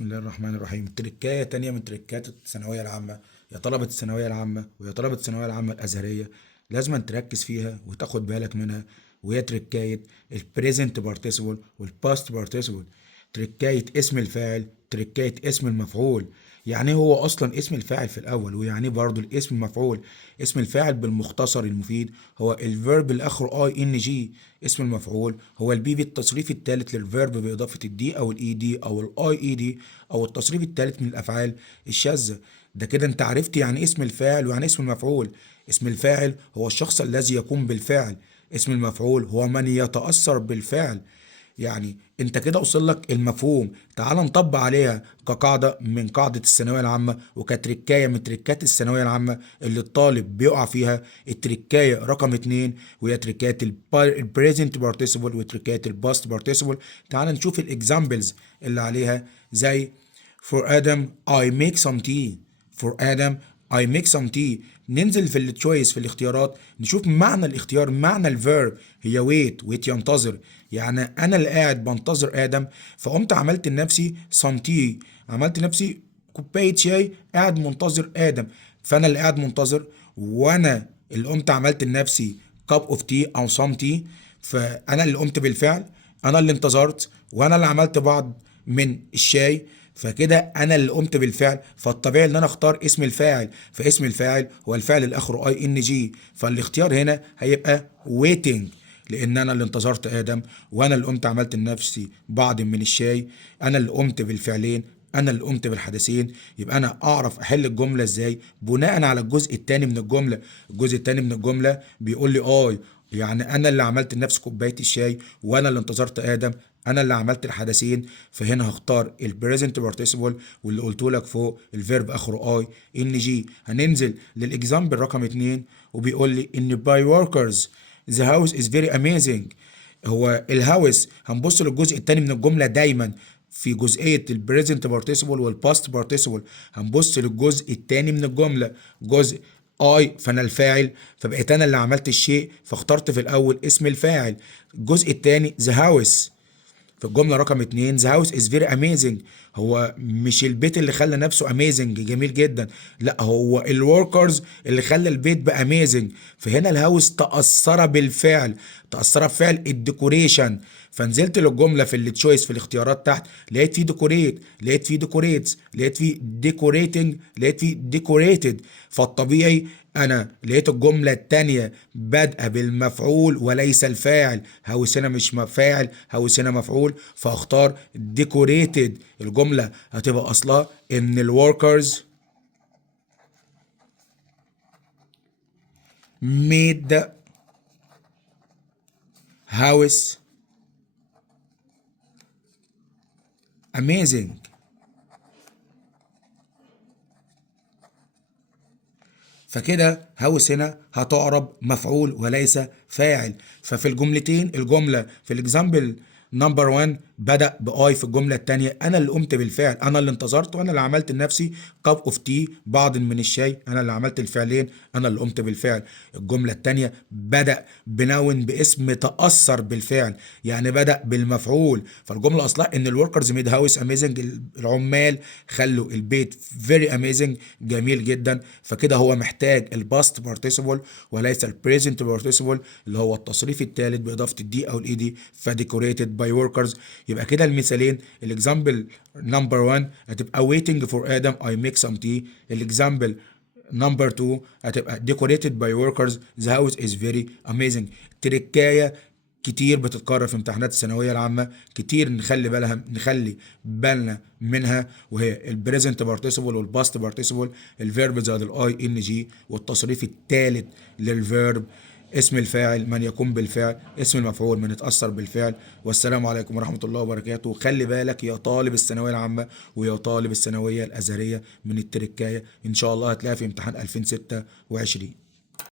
بسم الله الرحمن الرحيم. تركاية تانية من تركات الثانوية العامة، يا طلبة الثانوية العامة ويا طلبة الثانوية العامة الأزهرية، لازم تركز فيها وتاخد بالك منها، وهي تركاية البريزنت بارتيسيبل والباست بارتيسيبل. تركاية اسم الفاعل، تركاية اسم المفعول. يعني هو أصلا اسم الفاعل في الأول، ويعني برضو الاسم المفعول. اسم الفاعل بالمختصر المفيد هو الفيرب اللي آخره اي ان جي. اسم المفعول هو البي في التصريف الثالث للفيرب بإضافة الدي أو الاي دي أو الاي اي دي أو التصريف الثالث من الأفعال الشاذة. ده كده أنت عرفت يعني اسم الفاعل ويعني اسم المفعول. اسم الفاعل هو الشخص الذي يقوم بالفعل. اسم المفعول هو من يتأثر بالفعل. يعني انت كده وصل لك المفهوم. تعال نطبق عليها كقاعدة من قاعدة الثانوية العامة وكتركاية من تركات الثانوية العامة اللي الطالب بيقع فيها. التركاية رقم 2 وهي تركاية البريزنت بارتيسيبل وتركاية الباست بارتيسيبل. تعال نشوف الاكزامبلز اللي عليها. زي For Adam I make some tea. For Adam I make some tea. ننزل في التشويس في الاختيارات نشوف معنى الاختيار. معنى الفيرب هي ويت ينتظر. يعني انا اللي قاعد بنتظر ادم، فقمت عملت لنفسي some tea. عملت لنفسي كوبايه شاي قاعد منتظر ادم. فانا اللي قاعد منتظر، وانا اللي قمت عملت لنفسي cup of tea او some tea. فانا اللي قمت بالفعل، انا اللي انتظرت، وانا اللي عملت بعض من الشاي. فكده انا اللي قمت بالفعل، فالطبيعي ان انا اختار اسم الفاعل. فاسم الفاعل هو الفعل اللي اخره اي ان جي. فالاختيار هنا هيبقى waiting، لان انا اللي انتظرت ادم، وانا اللي قمت عملت لنفسي بعض من الشاي. انا اللي قمت بالفعلين، انا اللي قمت بالحدثين. يبقى انا اعرف احل الجمله ازاي بناء على الجزء الثاني من الجمله. الجزء الثاني من الجمله بيقول لي يعني انا اللي عملت لنفسي كوبايه الشاي، وانا اللي انتظرت ادم، انا اللي عملت الحدثين. فهنا هختار البريزنت بارتيسيبل، واللي قلت لك فوق الفيرب اخره اي ان جي. هننزل للاكزامبل رقم 2 وبيقول لي ان باي وركرز the house is very amazing. هو الهاوس هنبص للجزء الثاني من الجمله دايما. في جزئيه البريزنت بارتيسيبل والباست بارتيسيبل هنبص للجزء الثاني من الجمله. جزء فانا الفاعل، فبقيت انا اللي عملت الشيء، فاخترت في الاول اسم الفاعل. الجزء الثاني ذا هاوس في الجمله رقم 2 ذا هاوس از فيري اميزنج. هو مش البيت اللي خلى نفسه اميزنج جميل جدا، لا هو الوركرز اللي خلى البيت بقى اميزنج. فهنا الهاوس تاثر بالفعل، تاثر بفعل الديكوريشن. فنزلت للجمله في التشويس في الاختيارات تحت، لقيت فيه ديكوريت، لقيت فيه ديكوريتس، لقيت فيه ديكوريتنج، لقيت فيه ديكوريتد. فالطبيعي انا لقيت الجمله الثانيه بادئه بالمفعول وليس الفاعل. هاوس هنا مش فاعل، هاوس هنا مفعول، فاختار ديكوريتد. الجمله هتبقى اصلها ان الوركرز made the house amazing. فكده هاوس هنا هتعرب مفعول وليس فاعل. ففي الجملتين، الجمله في الاكزامبل نمبر 1 بدأ بآي، في الجملة الثانية أنا اللي قمت بالفعل، أنا اللي انتظرت، وأنا اللي عملت لنفسي كاب أوف تي بعض من الشاي. أنا اللي عملت الفعلين، أنا اللي قمت بالفعل. الجملة الثانية بدأ بنون باسم تأثر بالفعل، يعني بدأ بالمفعول. فالجملة أصلها إن الوركرز ميد هاوس أميزنج، العمال خلوا البيت فيري أميزنج، جميل جدا. فكده هو محتاج الباست بارتيسيبل وليس البريزنت بارتيسيبل اللي هو التصريف الثالث بإضافة الدي أو الإي دي. فديكوريتد باي وركرز. يبقى كده المثالين، الاكزامبل نمبر 1 هتبقى waiting for Adam I make some tea. الاكزامبل نمبر 2 هتبقى decorated by workers the house is very amazing. تركايه كتير بتتكرر في امتحانات الثانويه العامه، كتير نخلي بالنا منها، وهي البريزنت بارتيسيبل والباست بارتيسيبل، الفيرب زائد الاي ان جي، والتصريف الثالث للفيرب، اسم الفاعل من يقوم بالفعل، اسم المفعول من يتأثر بالفعل. والسلام عليكم ورحمة الله وبركاته. خلي بالك يا طالب الثانوية العامة ويا طالب الثانوية الأزهرية من التركاية، إن شاء الله هتلاقيها في امتحان 2026.